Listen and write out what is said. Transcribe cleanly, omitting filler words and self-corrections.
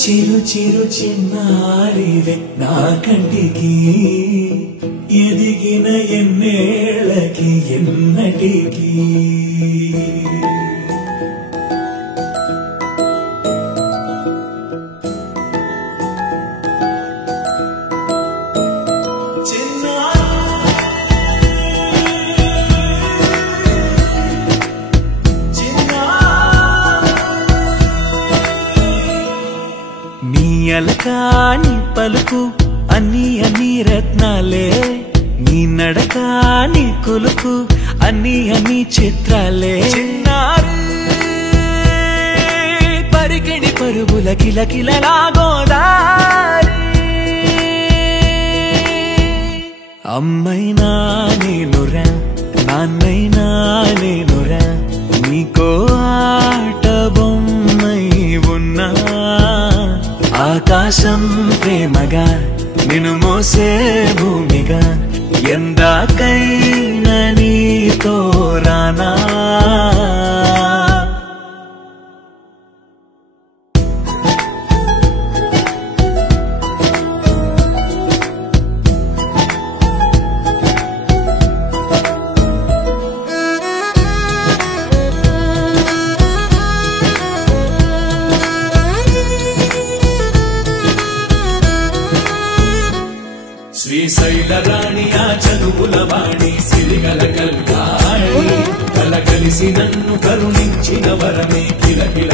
చిరు చిరు చిన్నారివే నా కంటికి ఎదిగిన ఎన్నేళ్ళకి ఎన్నటికి అలకాని పలుకు అన్ని అన్ని రత్నాలే నీ నడక నీ కొలుకు అన్ని అన్ని చిత్రాలే చిన్నారు పరికిణి పరుగుల కిలకిలలా గోదారి అమ్మైనా నేనురా నాన్నైనా నేనురా నీకో ఆట బొమ్మై ఉన్నా ఆకాశం ప్రేమగా నిన్ను మోసే భూమిగా ఎందాకైనా నీతో రానా శ్రీశైల రాణి ఆ చదువుల వాణి సిరిగల కల్యాణి కలగలిసి నన్ను కరుణించిన వరమే కిలకిల